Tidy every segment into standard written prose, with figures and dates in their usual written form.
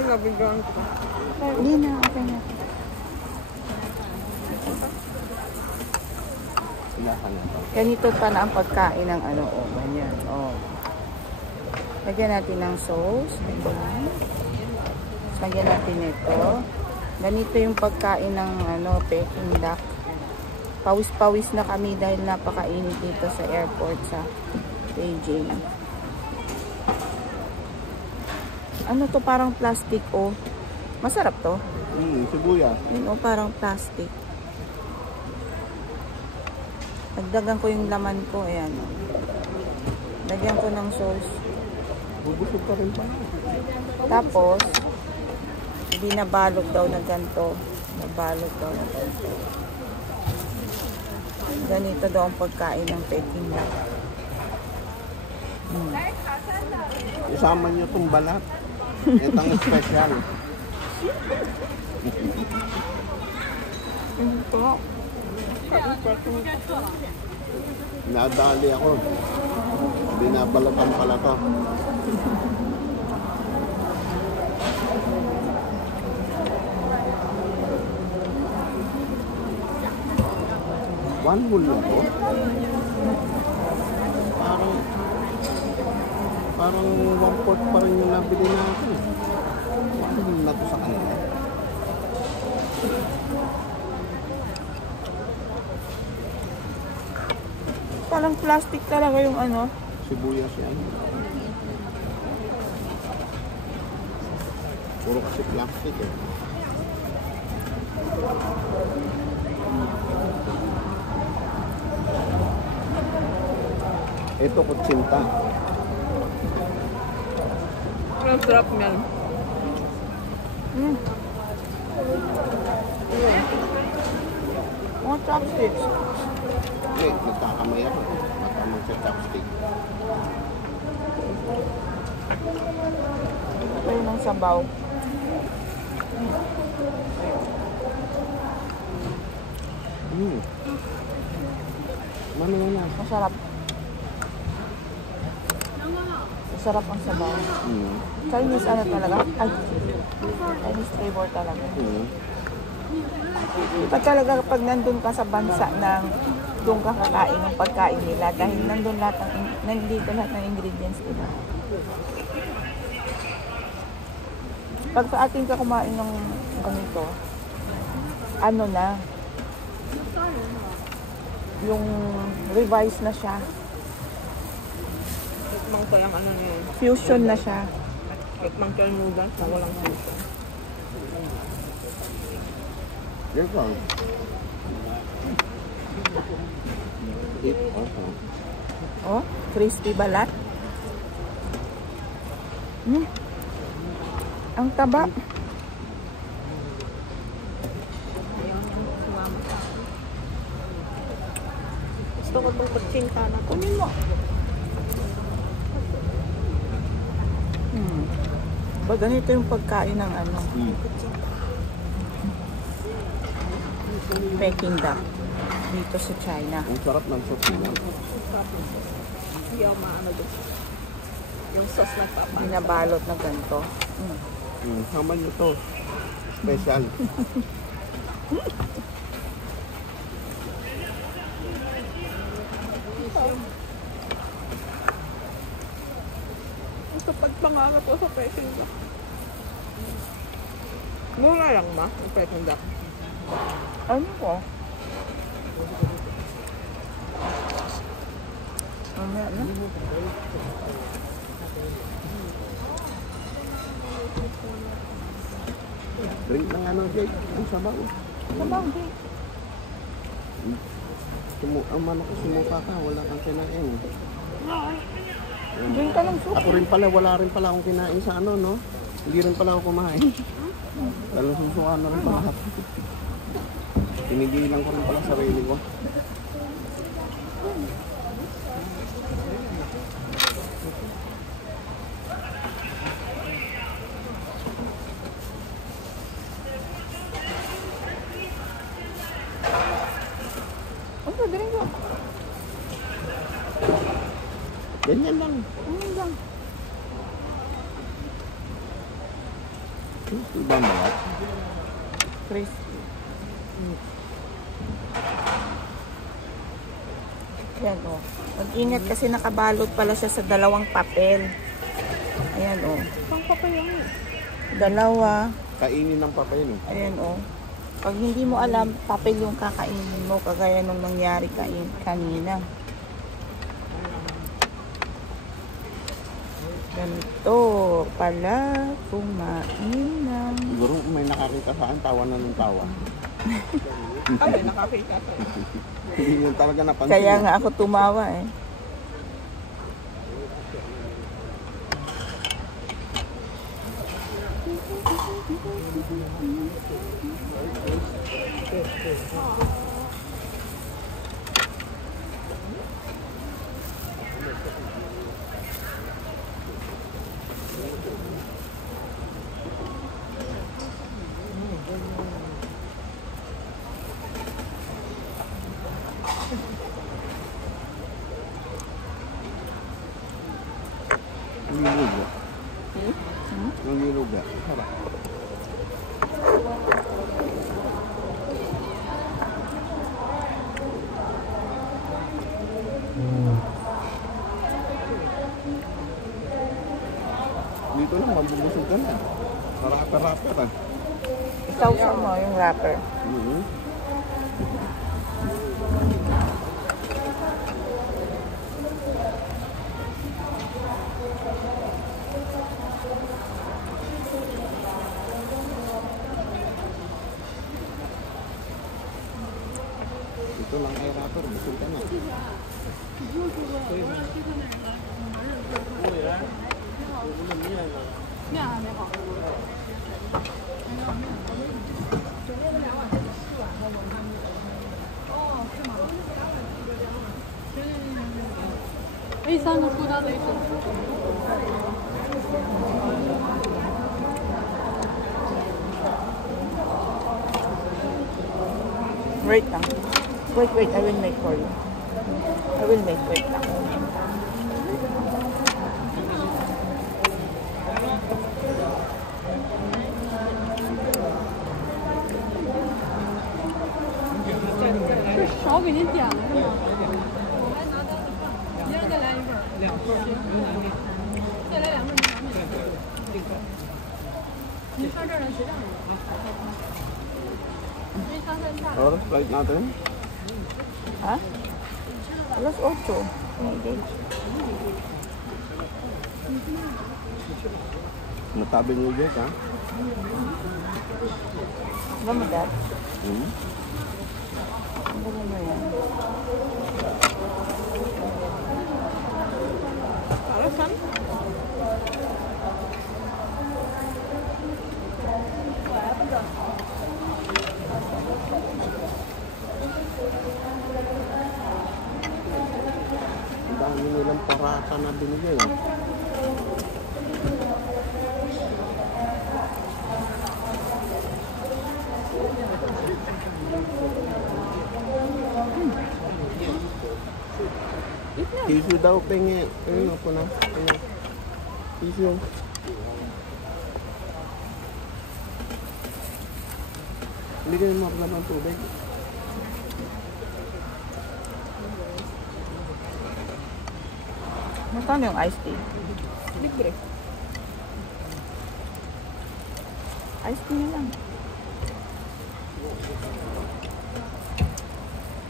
Ay, nabigyan ko. Hindi na, okay na. Ganito pa na ang pagkain ng ano, oh, ganyan, oh. Lagyan natin ng sauce, ganyan. Lagyan natin ito. Ganito yung pagkain ng ano, Peking duck. Pawis-pawis na kami dahil napakainit dito sa airport sa Beijing. Ano to, parang plastic, oh. Masarap to. Sibuyas. Yun, oh, parang plastic. Nagdagan ko yung laman ko, ayan. Lagyan ko ng sauce. Bubusog ka rin pa. Tapos, binabalot daw na ganito. Nabalot daw na ganito. Ganito daw ang pagkain ng Peking duck. Isama niyo itong balat. Itong special. Ito. Nadali ako. Binabalatan pala to. One whole na to. Parang 1/4 pa rin yung nabili natin. One whole na to sa kanila. Parang plastic talaga yung ano. Sibuyas yan. Puro kasi plastic eh. Ito kutsinta. Ang sarap yan. Mga chopsticks. Eh, nagkakamay ako. Matamang sa chopstick. Ito yung ng sabaw. Mano na. Masarap. Masarap ang sabaw. Chinese ano talaga? Ay, Chinese flavor talaga. Iba talaga kapag nandun ka sa bansa ng doon ka kakain ng pagkain nila dahil nandun lahat nandito lahat ng ingredients nila. Pag sa atin ka kumain ng ganito, ano na, yung revise na siya. Tikmang ko yung ano niya. Fusion na siya. Tikmang ko yung noodles na walang fusion. Here goes. Eat also. Oh, crispy balat. Ang taba. Ayaw niya sumama sa akin. Gusto ko itong kutsinta na. Kunin mo. Ba, ganito yung pagkain ng ano, Peking duck dito sa China. Ang sarap ng sauce niya. Ayaw maano doon. Yung sauce na papa. Binabalot na ganito. Sama nyo to. Special. Ito pagpangarap ko sa Peking duck. Mura lang ma, ang Peking duck. Ano ko? Ano? Drink ng ano, Jake. Ang sabaw. Sabaw, di. Ang manok ko sumuka ka. Wala kang kinain. Drink ka ng soup. Ako rin pala, wala rin pala akong kinain sa ano, no? Hindi rin pala ako kumain. Dahil susuka na rin pala. Pinigilan ko rin pala sarili ko. Ano, drink ko. Ganyan lang. Ano lang. Iba mo ba? Crispy. Ayan o. Mag-ingat kasi nakabalot pala siya sa dalawang papel. Ayan o. Pang papel lang yun. Dalawa. Kainin ng papay no? Ayan o. Pag hindi mo alam, papel yung kakainin mo. Kagaya nung nangyari kanina. Ganito pala kumain ng... Siguro may nakakita saan, tawa na ng tawa. May nakakita ka. Hindi nyo talaga napansin. Kaya nga ako tumawa eh. Niluga. Yung niluga. Sarap. Dito lang, mabubusog ka na. Rapper-rapper. Isaw-saw mo yung wrapper. Ito lang ay rapper, busog ka na. Wait lang. Wait, I will make for you. I will make, wait lang. Oras, flight natin. Ha? Alas 8. Okay. Natabi niyo dyan, ha? Alam mo, Dad? Hmm? Ang gano'n mo yan. Para saan? Ang dami nilang parata na binigay, ha? Tissue daw, pengi. Ayun ako na. Ayun. Tissue. Hindi ka naman mapalap ng tubig. Magkano yung iced tea? Libre. Iced tea na lang.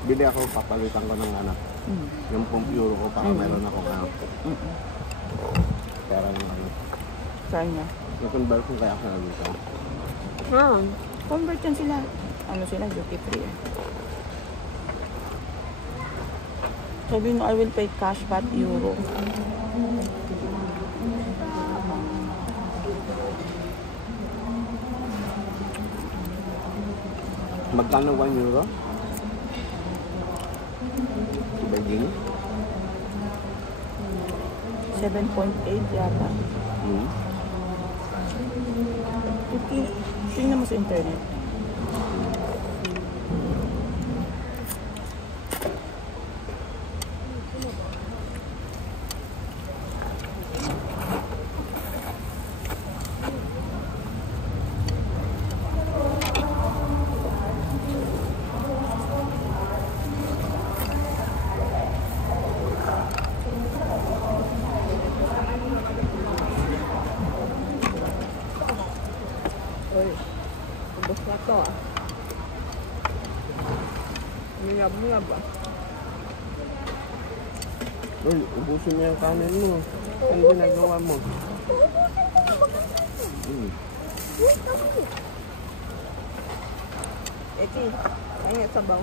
Bili ako, papalitan ko ng anak. Yung pong-euro ko para meron ako ano. Pera ng ano. Saan niya? Na-convert ko kaya sa dito. Convert yan sila. Ano sila? Duty free eh. Sabi mo, I will pay cash but euro. Magkano 1 euro? Sa Beijing? 7.8 yata. Okay. Tingnan mo sa internet. na ba? Uy, ubusin mo yung kanin mo. Ano ginagawa mo? Eki, kaya sabaw.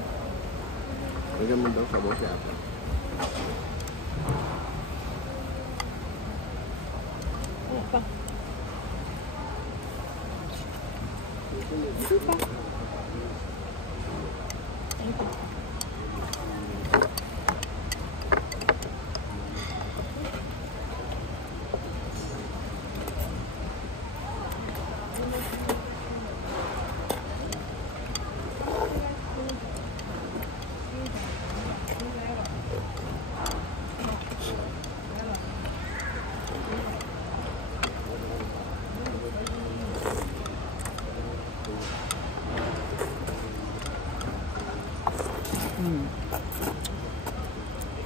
Lagyan mo daw sabaw siya. Ano pa?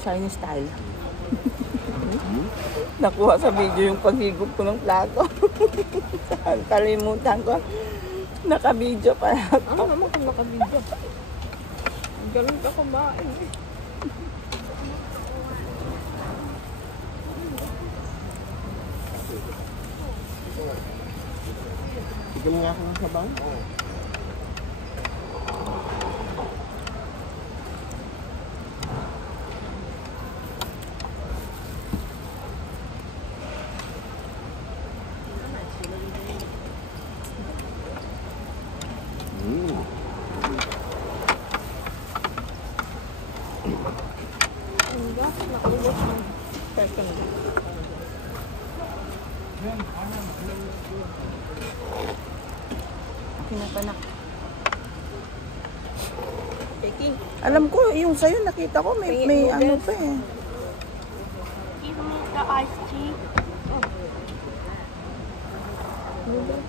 Chinese style. Nakuha sa video yung paghigop ko ng plato. Kalimutan ko. Naka-video pa. Ano naman kung nakabidyo? Ganun ka kumain eh. Bigyan mo nga ako ng sabaw. Ang gas, naubos ng second. Pinapanak. Eki, Alam ko, yung sa'yo nakita ko may ano pa eh. give me the iced tea. Noodles.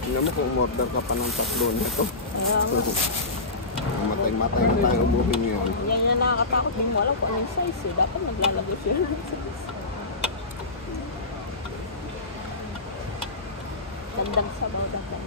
Tingnan mo kung umorder ka pa ng tatlo nito. Kaya nga. Matay na tayo ubuhin yun. Yan yung nakakatakot. Hindi mo alam kung ano yung size eh. Dapat naglalagay siya ng size. Gandang sabaw dapat.